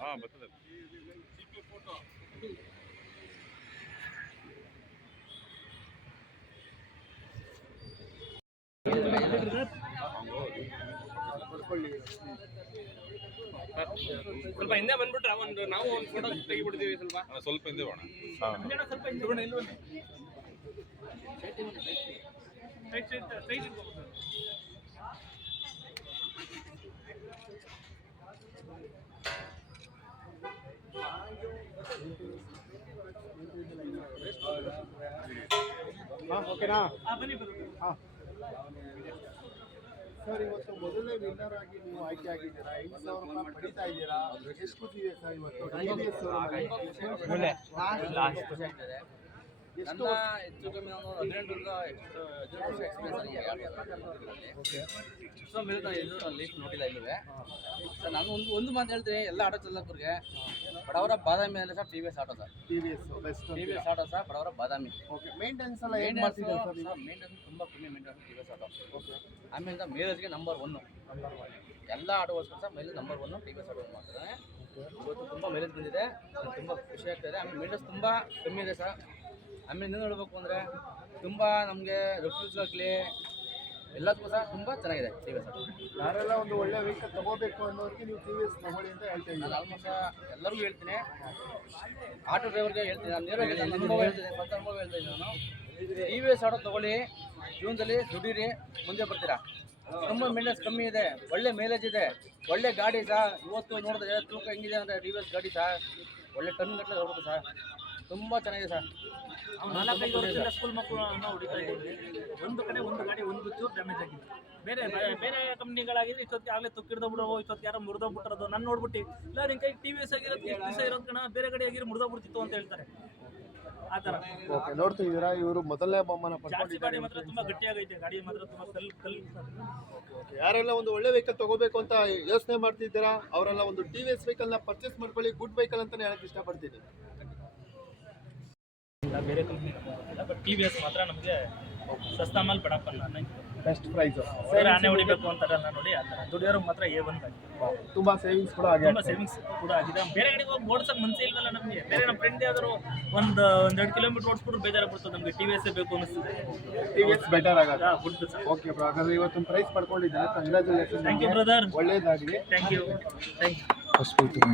हाँ बता दे फोटो ಸ್ವಲ್ಪ ಹಿಂದೆ ಬಂದ್ಬಿಟ್ರೆ ಒಂದು ನಾವು ಒಂದು ಫೋಟೋ ತೆಗಿಬಿಡ್ತೀವಿ ಸ್ವಲ್ಪ ಅಣ್ಣ, ಸ್ವಲ್ಪ ಹಿಂದೆ ಹೋಣ ಹಾಂ ಹಿಂದೆ ಸ್ವಲ್ಪ ಹಿಂದೆ ಬನ್ನಿ, ಇಲ್ಲಿ ಬನ್ನಿ. Side, side, side ಇಟ್ಕೊಂಡು. ಓಕೆನಾ ಆ, ಬನ್ನಿ ಬನ್ನಿ ಸರ್ ಇವತ್ತು ಮೊದಲನೇ ವಿನ್ನರ್ ಆಗಿ ನೀವು ಆಯ್ಕೆ ಆಗಿದ್ದೀರಾ? ಐದು ಸಾವಿರ ರೂಪಾಯಿ ಪಡಿತಾ ಇದ್ದೀರಾ? ಎಷ್ಟು ಕೂತಿದೆ ಸರ್ ಇವತ್ತು? ಎಷ್ಟು ನನ್ನ ಹೆಚ್ಚು ಕಮ್ಮಿ ನಾನು ಹದಿನೆಂಟರಿಂದ ಎಷ್ಟು ಹದಿನೆಂಟು ವರ್ಷ ಎಕ್ಸ್ಪೀರಿಯನ್ಸ್ ಸೊ ಇದು ನೋಡಿಲ್ಲ ಇಲ್ಲವೇ ಸರ್ ನಾನು ಒಂದು ಒಂದು ಮಾತು ಹೇಳ್ತೀನಿ ಎಲ್ಲ ಆಟೋ ಚಾಲಕರಿಗೆ ಬಡವರ ಬಾದಾಮಿ ಅಂದರೆ sir T V S auto sir TVS best T V S auto sir ಬಡವರ ಬಾದಾಮಿ. ಓಕೆ ಮೇಂಟೆನೆನ್ಸ್ ಎಲ್ಲ ಏನು ಮಾಡ್ತಿದ್ದೀರಾ ಸರ್ ನೀವು ಮೇಂಟೆನೆನ್ಸ್ ತುಂಬ ಕಮ್ಮಿ maintenance T V S auto ಆಮೇಲೆ ಮೇಲೇಜ್ಗೆ ನಂಬರ್ ಒನ್ನು ಎಲ್ಲ ಆಟೋಗೋಸ್ಕರ ಸರ್ ಮೇಲೆ number one T V S auto ಮಾಡ್ತಾರೆ ಇವತ್ತು ತುಂಬ ಮೈಲೇಜ್ ಬಂದಿದೆ ನಂಗೆ ತುಂಬ ಖುಷಿ ಆಗ್ತಾಯಿದೆ ಆಮೇಲೆ ಮೇಂಟೆನೆನ್ಸ್ ತುಂಬ ಕಮ್ಮಿ ಇದೆ ಸರ್. ಆಮೇಲೆ ಇನ್ನೂ ಹೇಳಬೇಕು ಅಂದರೆ ತುಂಬ ನಮಗೆ ರೆಫ್ಯೂಸ್ ಆಗಲಿ ಎಲ್ಲದಕ್ಕೂ ಸಹ ತುಂಬ ಚೆನ್ನಾಗಿದೆ ಟಿ ವಿ ಎಸ್ ಯಾರೆಲ್ಲ ಒಂದು ಒಳ್ಳೆ ವೆಹಿಕಲ್ ತಗೋಬೇಕು ಅನ್ನೋರಿಗೆ ನೀವು ಟಿ ವಿ ಎಸ್ ತಗೊಳ್ಳಿ ಅಂತ ಹೇಳ್ತೀನಿ ನಾನು ಆಲ್ಮೋಸ್ಟ್ ಎಲ್ಲರಿಗೂ ಹೇಳ್ತೀನಿ. ಆಟೋ ಡ್ರೈವರ್ಗೆ ಹೇಳ್ತೀನಿ. ನಾನು ನೇರವಾಗಿ ಹೇಳ್ತೀನಿ. ನನ್ನ ಅನುಭವ ಹೇಳ್ತೀನಿ ಸ್ವಂತ ಅನುಭವ ಹೇಳ್ತಾ ಇದ್ದೀನಿ ನಾನು. ಟಿ ವಿ ಎಸ್ ಆಟೋ ತೊಗೊಳ್ಳಿ. ಜೀವನದಲ್ಲಿ ದುಡೀರಿ. ಮುಂದೆ ಬರ್ತೀರಾ? ತುಂಬ ಮೇಂಟೆನ್ಸ್ ಕಮ್ಮಿ ಇದೆ. ಒಳ್ಳೆ ಮೈಲೇಜ್ ಇದೆ. ಒಳ್ಳೆ ಗಾಡಿ ಸಹ. ಇವತ್ತು ನೋಡಿದ್ರೆ ತೂಕ ಹೆಂಗಿದೆ ಅಂದರೆ ಟಿ ವಿ ಎಸ್ ಗಾಡಿ ಸಹ. ಒಳ್ಳೆ ಟನ್ ಗಟ್ಟಲೆ ಹೋಗುತ್ತೆ ಸರ್ ತುಂಬ ಚೆನ್ನಾಗಿದೆ ಸರ್. ನಾಲ್ಕೈದು ವರ್ಷದಿಂದ ಸ್ಕೂಲ್ ಮಕ್ಕಳು ಹೊಡಿತಾ ಇದ್ದೀವಿ ಒಂದು ಕಡೆ ಒಂದು ಗಾಡಿ ಒಂದು ಚೂರು ಡ್ಯಾಮೇಜ್ ಆಗಿದೆ ಬೇರೆ ಬೇರೆ ಕಂಪ್ನಿಗಳಾಗಿದ್ರೆ ಇಷ್ಟೊತ್ತಿಗೆ ಆಗಲೇ ತುಕ್ಕಿಡ್ದೋಗ್ಬಿಡೋ ಬಿಡೋ ಇಷ್ಟೊತ್ತಿಗೆ ಯಾರೋ ಮುರಿದೋಗ್ಬಿಟ್ಟಿರೋದು. ನಾನು ನೋಡ್ಬಿಟ್ಟು ಇಲ್ಲ ನಿನ್ ಕೈ ಟಿ ವಿ ಎಸ್ ಆಗಿರೋದು ಎಷ್ಟು ದಿವಸ ಇರೋದು ಕಣ ಬೇರೆ ಕಡೆ ಆಗಿರೋ ಮುರಿದೋಗ್ಬಿಡ್ತಿತ್ತು ಅಂತ ಹೇಳ್ತಾರೆ. ಆ ಥರ. ಓಕೆ ನೋಡ್ತಾ ಇದ್ದೀರಾ? ಇವರು ಮೊದಲನೇ ಬಹುಮಾನ ಜಾಸ್ತಿ ಗಾಡಿ ಮಾತ್ರ ತುಂಬಾ ಗಟ್ಟಿಯಾಗೈತೆ ಗಾಡಿ ಮಾತ್ರ ತುಂಬಾ ಕಲ್ ಕಲ್ ಓಕೆ ಯಾರೆಲ್ಲ ಒಂದು ಒಳ್ಳೆ ವೆಹಿಕಲ್ ತಗೋಬೇಕು ಅಂತ ಯೋಚನೆ ಮಾಡ್ತಿದ್ದೀರಾ? ಅವರೆಲ್ಲ ಒಂದು ಟಿ ವಿ ಎಸ್ ವೆಹಿಕಲ್ನ ಪರ್ಚೇಸ್ ಮಾಡ್ಕೊಳ್ಳಿ ಗುಡ್ ವೆಹಿಕಲ್ ಅಂತಾನೆ ಹೇಳಕ್ಕೆ ಇಷ್ಟಪಡ್ತೀನಿ. ಇಲ್ಲ ಬೇರೆ company but T V S ಮಾತ್ರ ನಮಗೆ ಸಸ್ತಾ ಮೇಲೆ ಬಡಪ್ಪಲ್ಲ ನಂಗೆ ಬೆಸ್ಟ್ ಪ್ರೈಸ್ ಬೇರೆ ಆನೆ ಹೊಡಿಬೇಕು ಅಂತಾರಲ್ಲ ನೋಡಿ ಆ ಥರ. ದುಡಿಯೋರು ಮಾತ್ರ ಎ ಒನ್ ಆಗಿದೆ. ತುಂಬಾ ಸೇವಿಂಗ್ಸ್ ಕೂಡ ಆಗಿದೆ. ತುಂಬಾ ಸೇವಿಂಗ್ಸ್ ಕೂಡ ಆಗಿದೆ. ಬೇರೆ ಕಡೆಗೆ ಹೋಗಿ ಓಡಿಸೋಕೆ ಮನ್ಸೇ ಇಲ್ವಲ್ಲ ನಮಗೆ. ಬೇರೆ ನಮ್ಮ ಫ್ರೆಂಡ್ ಯಾವ್ದಾದ್ರು ಒಂದು ಒಂದೆರಡು ಕಿಲೋಮೀಟರ್ ಓಡಿಸ್ಬಿಟ್ರು ಬರ್ತದೆ ನಮಗೆ. ಟಿ ವಿ ಎಸ್ ಬೇಕು ಅನಿಸ್ತದೆ ಟಿ ವಿ ಎಸ್ ಬೆಟರ್ ಆಗುತ್ತೆ ಗುಡ್ ಸರ್ ಓಕೆ ಬ್ರೋ ಹಾಗಾದ್ರೆ ಇವತ್ತು ಪ್ರೈಸ್ ಪಡ್ಕೊಂಡಿದ್ದೆ ಕಂಗ್ರಾಚುಲೇಷನ್ ಥ್ಯಾಂಕ್ ಯು ಬ್ರದರ್ ಒಳ್ಳೇದಾಗಲಿ. Thank you thank you